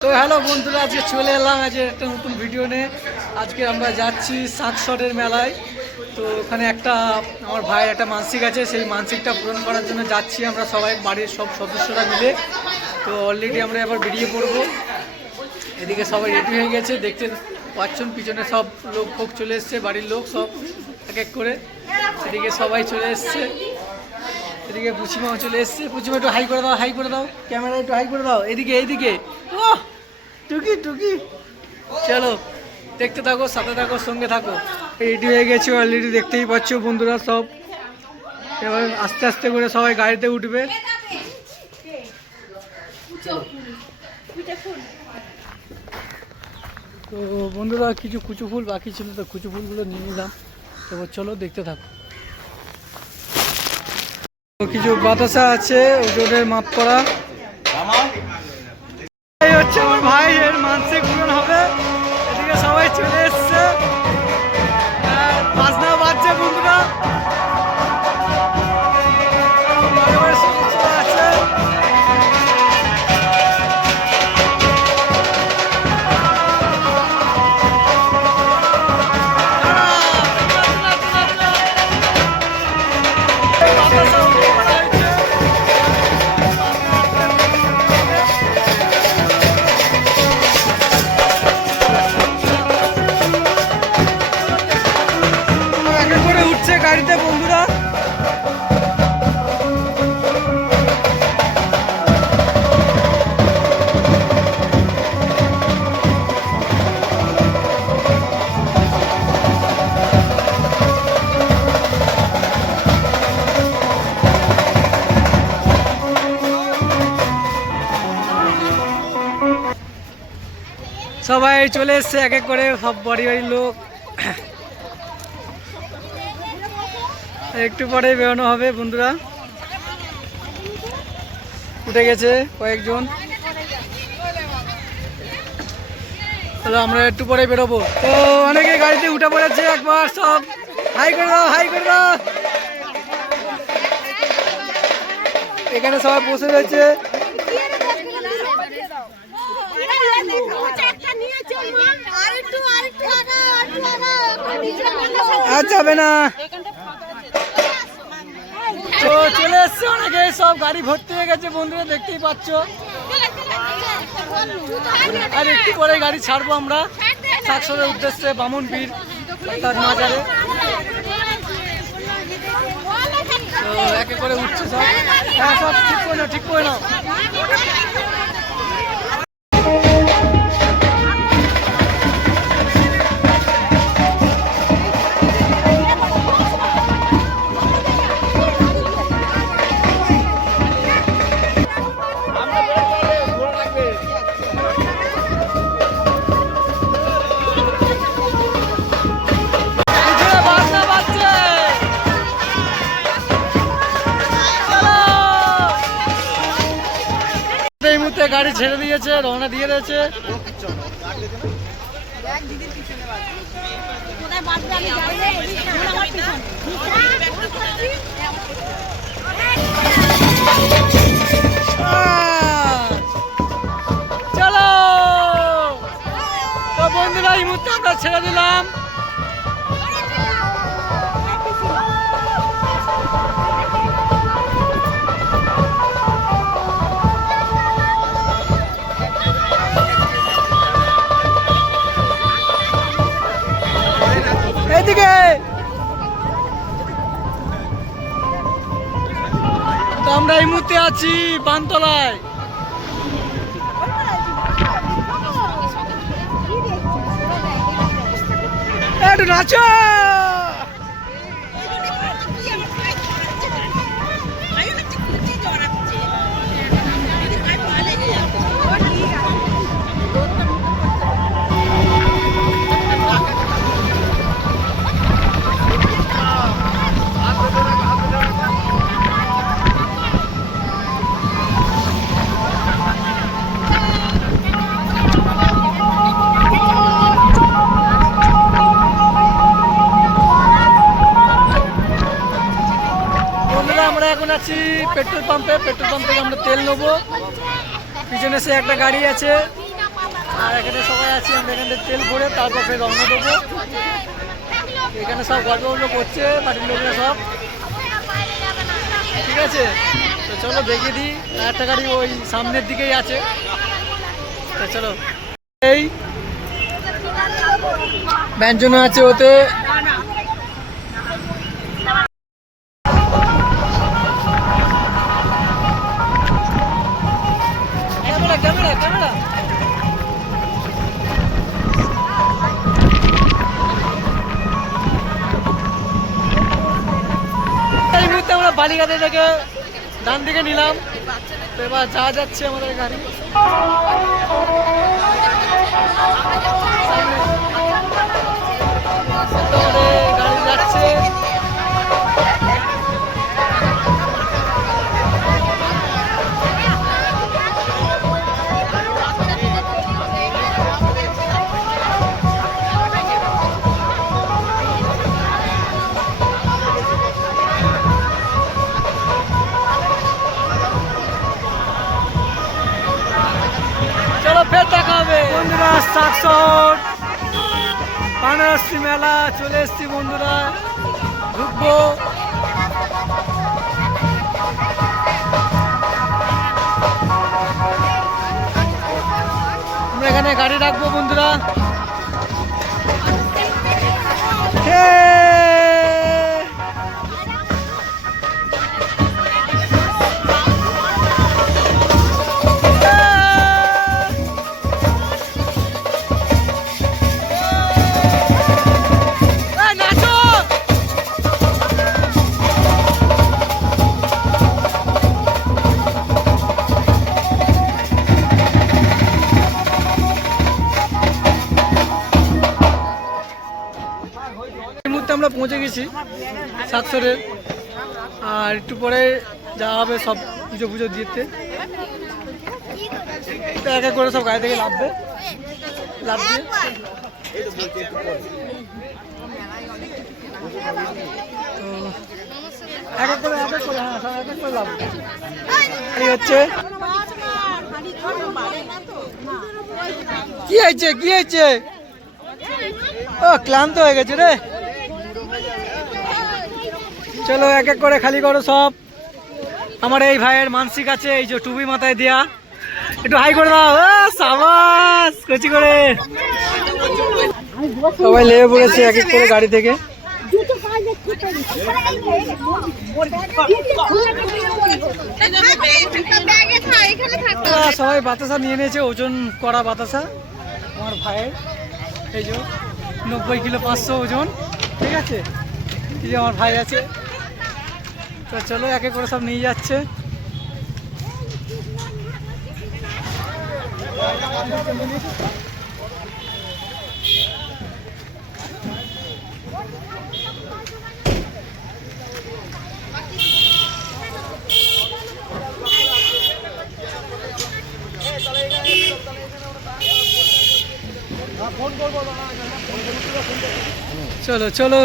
তো হ্যালো বন্ধুরা, আজকে চলে এলাম একটা নতুন ভিডিও নিয়ে। আজকে আমরা যাচ্ছি সাতশটের মেলায়। তো ওখানে আমার ভাইয়ের একটা মানসিক আছে, সেই মানসিকটা পূরণ করার জন্য যাচ্ছি আমরা সবাই, বাড়ির সব সদস্যরা মিলে। তো অলরেডি আমরা এবার বেরিয়ে পড়বো। এদিকে সবাই রেডি হয়ে গেছে, দেখতে পাচ্ছেন পিছনে সব লোক ফোক চলে এসছে, বাড়ির লোক সব এক এক করে। এদিকে সবাই চলে এসছে, এদিকে পুচিমাও চলে এসছে। পুচিমা একটু হাই করে দাও, হাই করে দাও, ক্যামেরা একটু হাই করে দাও। এদিকে এইদিকে ও টুকি টুকি, চলো দেখতে থাকো, সাথে থাকো, সঙ্গে থাকো। রেডি হয়ে গেছে অলরেডি, দেখতেই পাচ্ছ বন্ধুরা সব। এবার আস্তে আস্তে করে সবাই গাড়িতে উঠবে। তো বন্ধুরা কিছু কুচু ফুল বাকি ছিল, তো কুচু ফুলগুলো নিয়ে নিলাম। এবার চলো দেখতে থাকো। কিছু বাতাসা আছে, ওজনের মাপ করা। এই হচ্ছে আমার ভাইয়ের মানসিক পূরণ হবে। এদিকে সবাই চলে এসছে, বাজনা বাজছে বন্ধুরা। গাড়িতে বন্ধুরা সবাই চলে এসছে এক এক করে, সব বাড়ি বাড়ির লোক। একটু পরে বেরোনো হবে বন্ধুরা, উঠে গেছে কয়েকজন। তাহলে আমরা একটু পরে বেরোবো। তো অনেকে গাড়িতে উঠে পড়েছে, একবার সব হাই করে দাও, হাই করে দাও। এখানে সবাই বসে রয়েছে। আর যাবে না। তো চলে এসছে অনেকে, সব গাড়ি ভর্তি হয়ে গেছে বন্ধুরা, দেখতেই পাচ্ছ। আর একটু পরে গাড়ি ছাড়বো আমরা সাতশোর উদ্দেশ্যে, বামুনপীর তার মাজারে। তো একে করে উঠছে সব। হ্যাঁ, সব ঠিক করে নাও, ঠিক করে নাও। এই মুহূর্তে গাড়ি ছেড়ে দিয়েছে, রওনা দিয়ে দিয়েছে। চলো তো বন্ধুরা, এই মুহূর্তে আমরা ছেড়ে দিলাম। এদিকে তো আমরা এই মুহূর্তে আছি বানতলায়। একটু নাচো। আমরা এখন আছি পেট্রোল পাম্পে। পেট্রোল পাম্প থেকে আমরা তেল নেবো। পিছনে সে একটা গাড়ি আছে, আর এখানে সবাই আছি, আমরা এখানে তেল ভরে তারপর ফের রওনা দেবো। এখানে সব গল্প করছে পার্টির লোকরা সব, ঠিক আছে। তো চলো দেখিয়ে দিই, একটা গাড়ি ওই সামনের দিকেই আছে। তো চলো, এই ব্যঞ্জন আছে ওতে। ক্যামেরা ক্যামেরা ক্যামেরা এই মুহূর্তে আমরা বালিঘাটে থেকে ডান দিকে নিলাম। তো এবার যা যাচ্ছে আমাদের গাড়ি, গাড়ি যাচ্ছে। চলো ফের দেখা হবে বন্ধুরা। সাকসর বানারসি মেলা চলে এসছি বন্ধুরা, ঢুকবো। আমরা এখানে গাড়ি রাখবো বন্ধুরা। আমরা পৌঁছে গেছি সাকসরের, আর একটু পরে যাওয়া হবে সব পুজো পুজো দিতে। এক এক করে সব গাড়ি থেকে লাভবে, লাভ দিয়ে এক এক করে হ্যাঁ সব এক এক করে লাভ। এই হচ্ছে কি হয়েছে কি হয়েছে, ও ক্লান্ত হয়ে গেছে রে। চলো এক এক করে খালি করো সব। আমার এই ভাইয়ের মানসিক আছে, এই যে টুপি মাথায় দেয়া, একটু হাই করে দাও। সাবাস কচি করে সবাই লেগে পড়েছে এক এক করে গাড়ি থেকে। সবাই বাতাসা নিয়ে নিয়েছে, ওজন করা বাতাসা আমার ভাইয়ের, এই যে 90 কিলো 500 ওজন, ঠিক আছে। এই যে আমার ভাই আছে। তো চলো এক এক করে সব নিয়ে যাচ্ছে। চলো চলো